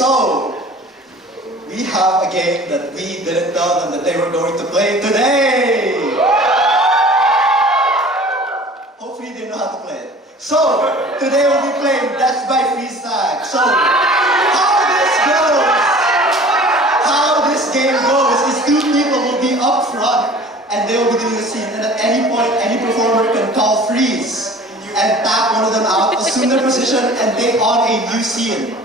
so we have a game that we didn't tell them that they were going to play today. Hopefully they know how to play it. So, today we'll be playing Death by Freestyle. So, how this game goes is two people will be up front and they will be doing a scene, and at any point, any performer can call freeze and tap one of them out, assume their position, and take on a new scene.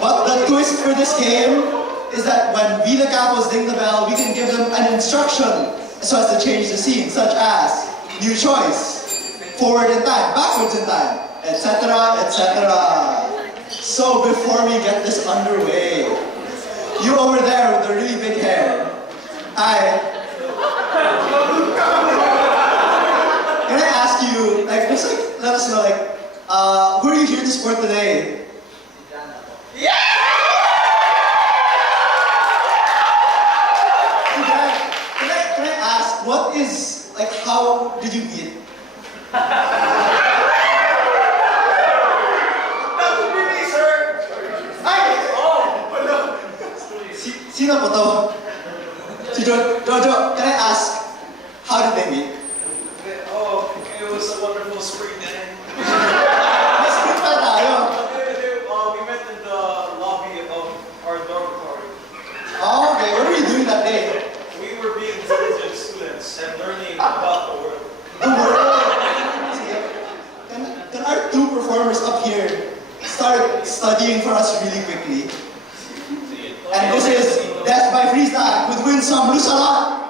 But the twist for this game is that when we the CAPOs ding the bell, we can give them an instruction so as to change the scene, such as new choice, forward in time, backwards in time, etc., etc. So before we get this underway, you over there with the really big hair, can I ask you, like, just like, let us know, like, who are you here to support today? Yeah! Can I ask, what is, like, how did you eat? That would be me, sir! Sino po to? Si Jojo, can I ask, how did they meet? Oh, it was a wonderful spring day. Mas good pa tayo. We met in the lobby of our dormitory. Oh, okay. What were you doing that day? We were being diligent students and learning about the world. The world. Can our two performers up here start studying for us really quickly? And this is Death by Freestyle with Winsum Lousalot.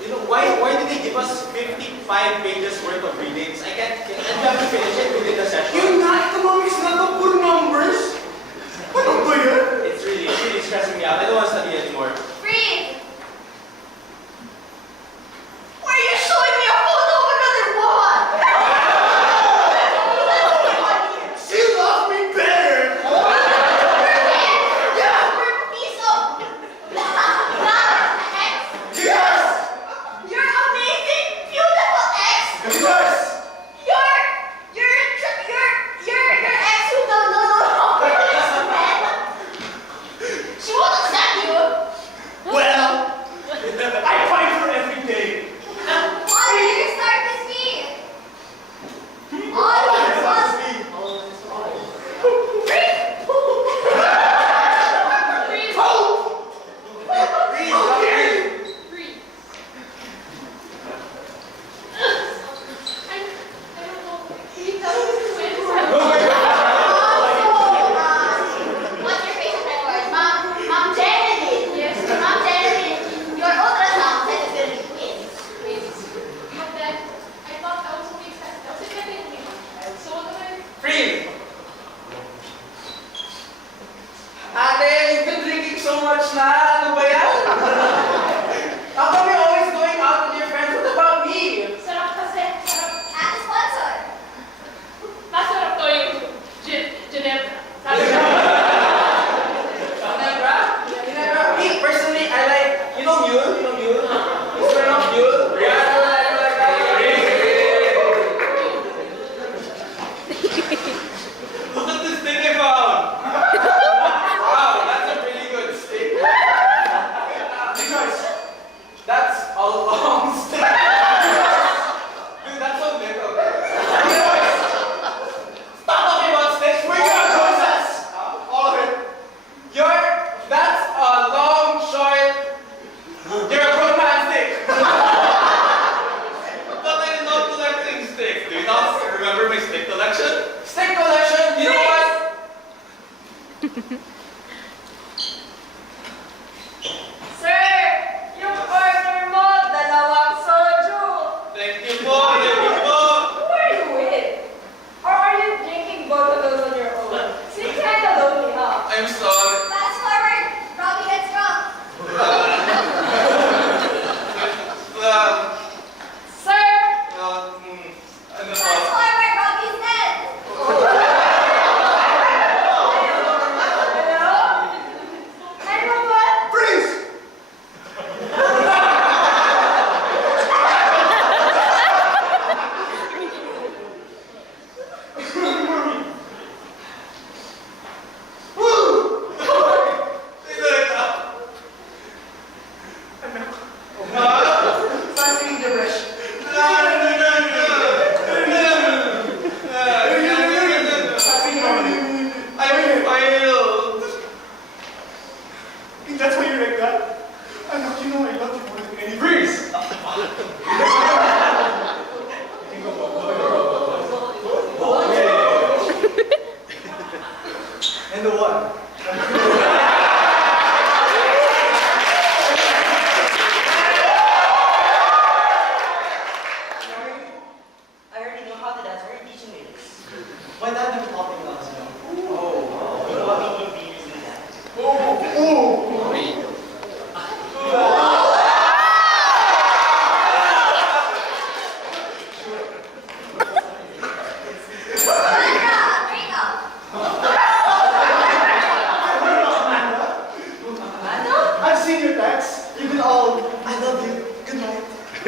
You know, why did they give us 55 pages worth of readings? I can't have to finish it within the session. Yung economics na to, puro numbers? Ano ba yan? It's really stressing me out. I don't want to study anymore. Freeze! Why are you showing me a photo of another woman? She loved me better! Yeah! You're a piece of... ex! Yes! You're amazing, beautiful ex! Yes! Your ex who no longer is a man. She won't accept you.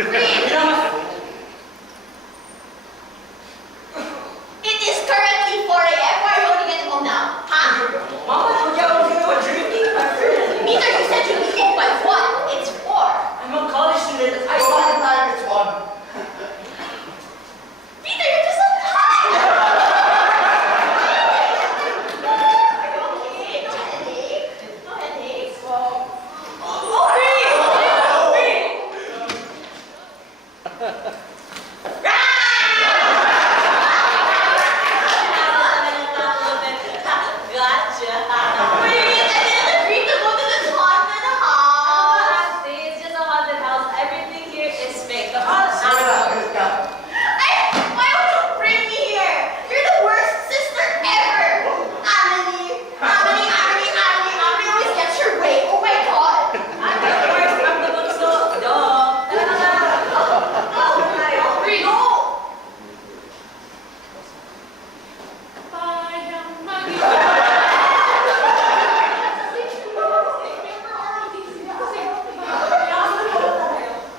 It is currently 4 a.m. Why are you only getting home now? Huh? Mama told you I was going to drinking, my friend. Peter, you said you'd be home by 1. It's 4. I'm a college student. I All saw the time it's fun. Peter, you're just so high! Okay, no headache. No headache. Oh, Gotcha. wait, I didn't agree to go to this haunted house. It's just a haunted house. Everything here is fake. The haunted Sorry house. lang, here's Kat. Why would you bring me here? You're the worst sister ever. Amelie always gets her way. Oh my god. I'm the worst. I'm the bunso. Duh. Tara na. No.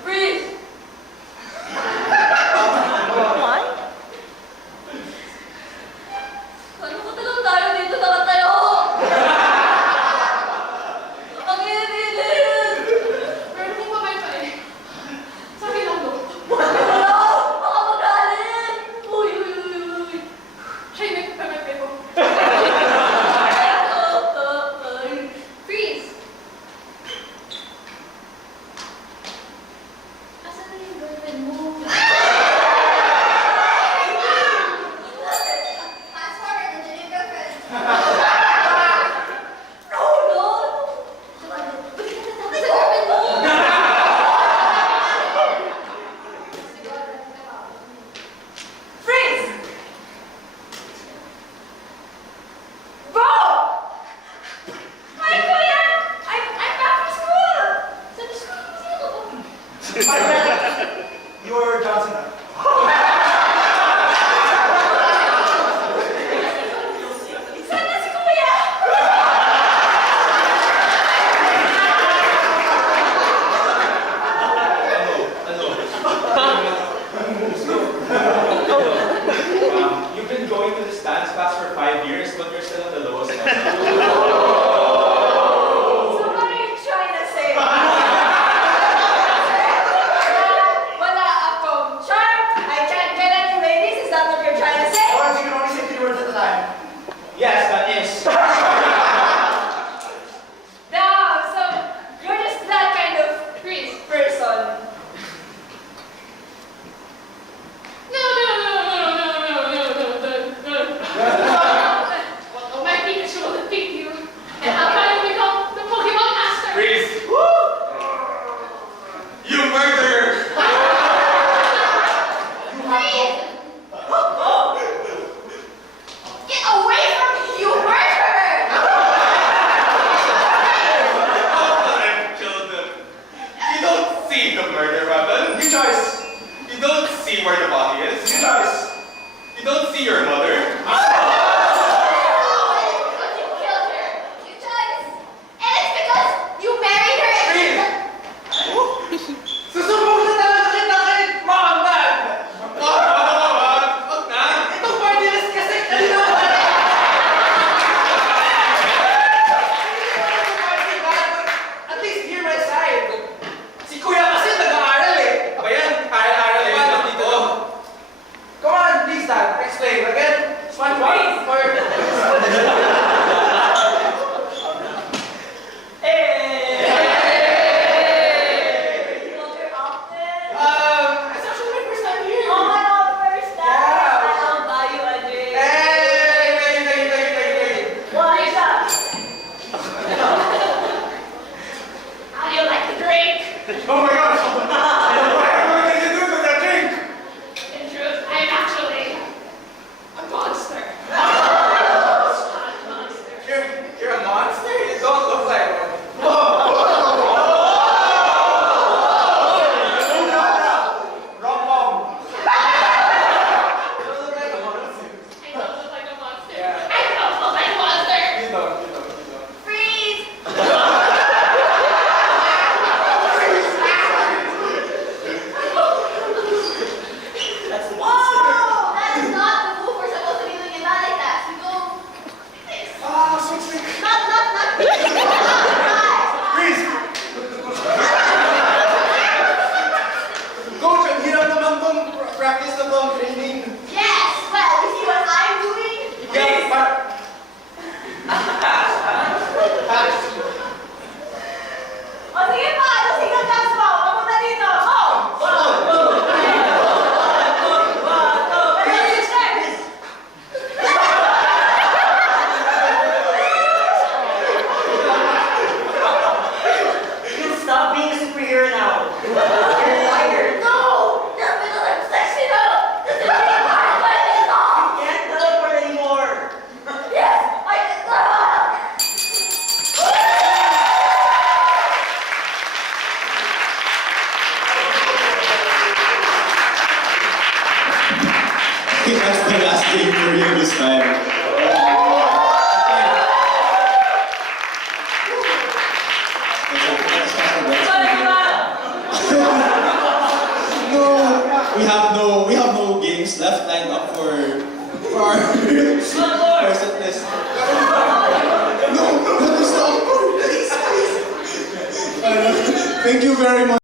Freeze. Ano ko tagal tayo dito nakatayo? Ang init-init. Pero kung mamay pa eh. Sabi lang no. Wala! Baka magalit. Uy, uy, uy, uy. Siya yung nagpapamay ko. Freeze! Asan na yung girlfriend mo? Fast forward, nandiyan yung girlfriend. No, no! Bakit ka natatakot sa girlfriend mo? Freeze! Bro! Hi, Kuya! I'm back from school! Sa school, sino ko? You're Johnson. Saan na si Kuya? You've been going to this dance class for 5 years, but you're still at the lowest level. So what are you trying to say? Wala akong charm. I can't get any ladies. Is that what you're trying to say? Or you can only say 3 words at a time. Yes, that is. No, so you're just that kind of priest person. My Pikachu will defeat you. And I'll finally become the Pokemon Master. Freeze! You murderer! Get away from me, you murderer! I've killed them. You don't see the murder weapon. You guys. You don't see where the body is. You guys. You don't see your mother. No, it's because you killed her. You chose. And it's because you married her and Susubok na talaga kita kay mom and dad! Wag na! Itong party list kasi kanina pa rin! At least hear my side. Si Kuya kasi nag-aaral eh. Ayan, aral-aral eh. Come on, please, Dad. Explain again. practice na to, training. Yes, well, you see what I'm doing? Yeah, O sige pa, ano si Gagas mo? Papunta dito. Oh! You stop being a superhero now. You're tired. No! You're middle and sexy now! This is really hard, but it's all! You can't teleport anymore. Yes, I can talk! That's the last game for you this time. No, we have no games left lined up for our person list. No, that is not. Thank you very much.